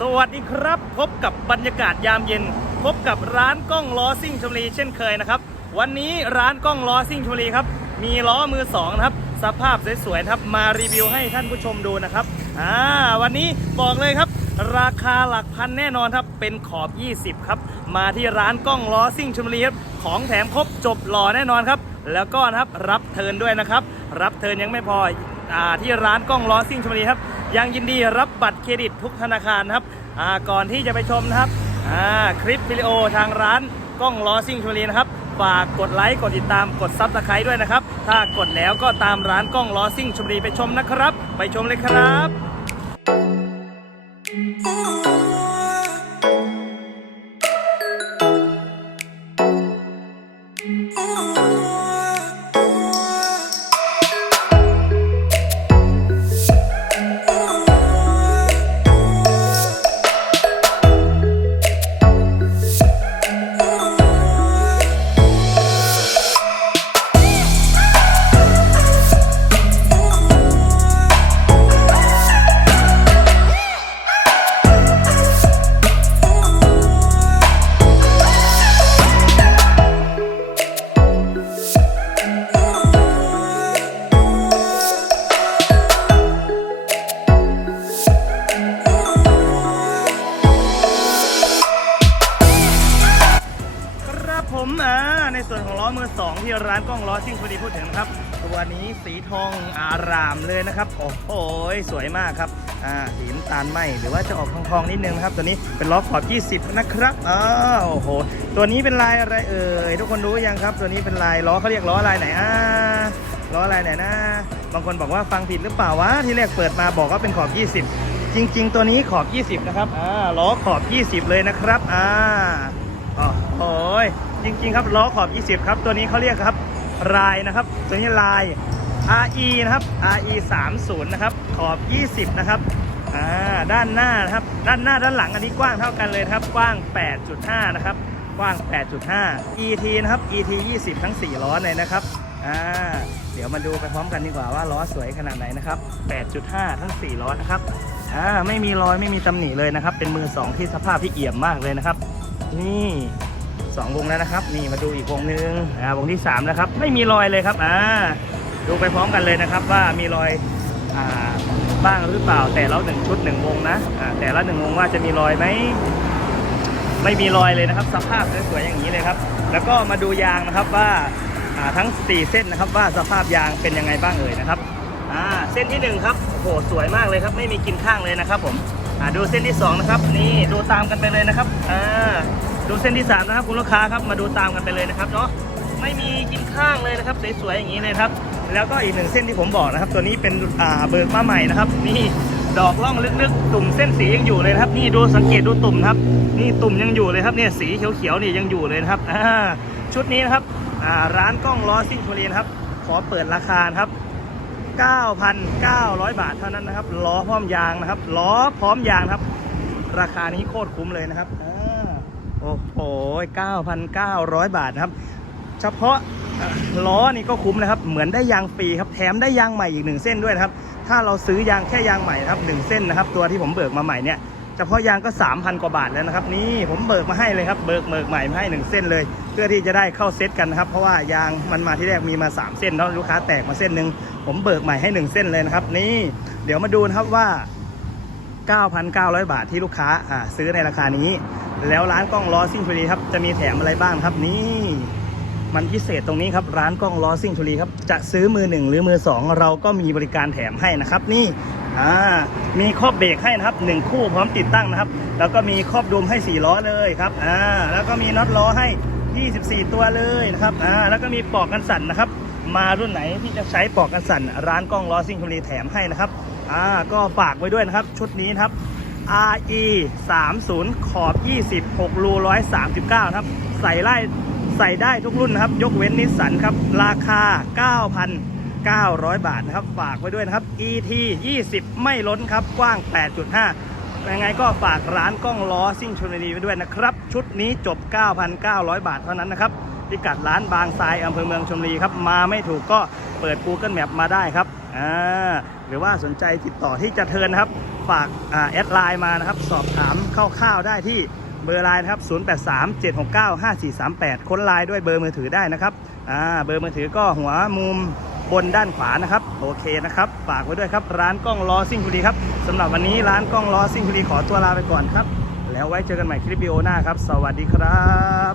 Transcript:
สวัสดีครับ พบกับบรรยากาศยามเย็น พบกับร้านกล้องล้อซิ่งชมรีเช่นเคยนะครับ วันนี้ร้านกล้องล้อซิ่งชมรีครับ มีล้อมือสองนะครับ สภาพสวยๆครับมารีวิวให้ท่านผู้ชมดูนะครับอ่าวันนี้บอกเลยครับ ราคาหลักพันแน่นอนครับ เป็นขอบ 20 ครับ มาที่ร้านกล้องล้อซิ่งชมรีครับของแถมครบจบหล่อแน่นอนครับ แล้วก็นะครับรับเทิร์นด้วยนะครับ รับเทิร์นยังไม่พออ่าที่ร้านกล้องล้อซิ่งชมรีครับ ยังยินดีรับบัตรเครดิตทุกธนาคารนะครับก่อนที่จะไปชมนะครับคลิปวิดีโอทางร้านกล้องล้อซิ่งชลีนะครับฝากกดไลค์กดติดตามกดซับสไครต์ด้วยนะครับ ถ้ากดแล้วก็ตามร้านกล้องล้อซิ่งชลีไปชมนะครับ ไปชมเลยครับค ผมอ่าในส่วนของล้อมือสองที่ร้านกล้องล้อซิ่งชลบุรีพูดถึงครับ ตัวนี้สีทองอารามเลยนะครับ โอ้โหสวยมากครับอ่าสีน้ำตาลไหมหรือว่าจะออกทองๆนิดนึงครับ ตัวนี้เป็นล้อขอบ 20 นะครับอ้าโอ้โห ตัวนี้เป็นลายอะไรเอ่ยทุกคนรู้ยังครับ ตัวนี้เป็นลายล้อเขาเรียกล้อลายไหนอ่าล้อลายไหนนะบางคนบอกว่าฟังผิดหรือเปล่าวะที่แรกเปิดมาบอกว่าเป็นขอบ 20 จริง ๆ ตัวนี้ขอบ 20 นะครับอ่าล้อขอบ 20 เลยนะครับอ่าอ๋อโอ้ยจริง ๆ ครับล้อขอบ 20 ครับ ตัวนี้เขาเรียกครับลายนะครับ ตัวนี้ลาย RE นะครับ RE 30นะครับขอบ 20 นะครับอ่าด้านหน้านะครับ ด้านหน้าด้านหลังอันนี้กว้างเท่ากันเลยครับ กว้าง 8.5 นะครับ กว้าง 8.5 ET นะครับ ET 20 ทั้ง 4 ล้อเลยนะครับอ่าเดี๋ยวมาดูไปพร้อมกันดีกว่าว่าล้อสวยขนาดไหนนะครับ 8.5 ทั้ง 4 ล้อนะครับอ่าไม่มีรอยไม่มีตำหนิเลยนะครับ เป็นมือสองที่สภาพที่เอี่ยมมากเลยนะครับ นี่ สองวงแล้วนะครับนี่มาดูอีกวงหนึ่งอ่าวงที่สามแล้วครับไม่มีรอยเลยครับอ่าดูไปพร้อมกันเลยนะครับว่ามีรอยอ่าบ้างหรือเปล่าแต่ละหนึ่งชุดหนึ่งวงนะอ่าแต่ละหนึ่งวงว่าจะมีรอยไหมไม่มีรอยเลยนะครับ สภาพสวยๆอย่างนี้เลยครับ แล้วก็มาดูยางนะครับว่าอ่าทั้ง 4 เส้นนะครับว่าสภาพยางเป็นยังไงบ้างเอ่ยนะครับอ่าเส้นที่หนึ่งครับโอ้โหสวยมากเลยครับ ไม่มีกินข้างเลยนะครับผมอ่าดูเส้นที่สองนะครับนี่ดูตามกันไปเลยนะครับอ่า ดูเส้นที่ 3 นะครับคุณลูกค้าครับมาดูตามกันไปเลยนะครับเนาะไม่มีกินข้างเลยนะครับสวยๆอย่างนี้เลยครับ แล้วก็อีกหนึ่งเส้นที่ผมบอกนะครับ ตัวนี้เป็นอ่าเบิกมาใหม่นะครับ นี่ดอกล่องลึกๆ ตุ่มเส้นสียังอยู่เลยนะครับ นี่ดูสังเกตดูตุ่มครับ นี่ตุ่มยังอยู่เลยครับเนี่ยสีเขียวๆนี่ยังอยู่เลยครับอ่าชุดนี้นะครับอ่าร้านกล้องล้อซิ่งโคเรียนครับ ขอเปิดราคาครับ 9,900 บาทเท่านั้นนะครับล้อพร้อมยางนะครับล้อพร้อมยางครับ ราคานี้โคตรคุ้มเลยนะครับอ่า โอ้โห 9,900 บาทนะครับ เฉพาะล้อนี่ก็คุ้มนะครับ เหมือนได้ยางฟรีครับ แถมได้ยางใหม่อีกหนึ่งเส้นด้วยนะครับ ถ้าเราซื้อยางแค่ยางใหม่ครับหนึ่งเส้นนะครับ ตัวที่ผมเบิกมาใหม่เนี่ย เฉพาะยางก็ 3,000 กว่าบาทแล้วนะครับ นี่ผมเบิกมาให้เลยครับ เบิกเบิกใหม่มาให้หนึ่งเส้นเลย เพื่อที่จะได้เข้าเซตกันนะครับ เพราะว่ายางมันมาที่แรกมีมา 3 เส้นแล้วลูกค้าแตกมาเส้นหนึ่งผมเบิกใหม่ให้1เส้นเลยนะครับ นี่ เดี๋ยวมาดูนะครับว่า 9,900 บาทที่ลูกค้าซื้อในราคานี้ แล้วร้านกล้องล้อซิ่งชลีครับจะมีแถมอะไรบ้างครับนี่มันพิเศษตรงนี้ครับร้านกล้องล้อซิ่งชลีครับจะซื้อมือหนึ่งหรือมือสองเราก็มีบริการแถมให้นะครับ นี่อ่ามีครอบเบรกให้นะครับหนึ่งคู่พร้อมติดตั้งนะครับ แล้วก็มีครอบดุมให้4ล้อเลยครับอ่าแล้วก็มีน็อตล้อให้ 24 ตัวเลยนะครับอ่าแล้วก็มีปอกกันสั่นนะครับ มารุ่นไหนที่จะใช้ปอกกันสั่น ร้านกล้องล้อซิ่งชลีแถมให้นะครับอ่าก็ฝากไว้ด้วยนะครับ ชุดนี้นะครับ RE 30ขอบ 20 6รู139 ครับ ใส่ไล่ใส่ได้ทุกรุ่นนะครับ ยกเว้นนิสสันครับ ราคา 9,900 บาทนะครับ ฝากไว้ด้วยนะครับ ET 20 ไม่ล้นครับ กว้าง 8.5 ยังไงก็ฝากร้านกล้องล้อซิ่งชลบุรีไว้ด้วยนะครับ ชุดนี้จบ 9,900 บาทเท่านั้นนะครับพิกัดร้านบางทรายอำเภอเมืองชลบุรีครับ มาไม่ถูกก็เปิด Google Map มาได้ครับ อ่าหรือว่าสนใจติดต่อที่จะเทินนะครับ ฝากแอดไลน์มานะครับ สอบถามคร่าวๆได้ที่เบอร์ไลน์นะครับ 0837695438 ค้นไลน์ด้วยเบอร์มือถือได้นะครับอ่าเบอร์มือถือก็หัวมุมบนด้านขวานะครับ โอเคนะครับ ฝากไว้ด้วยครับ ร้านกล้องล้อซิ่งคุรีครับสำหรับวันนี้ร้านกล้องล้อซิ่งคุรีขอตัวลาไปก่อนครับ แล้วไว้เจอกันใหม่คลิปวิดีโอหน้าครับ สวัสดีครับ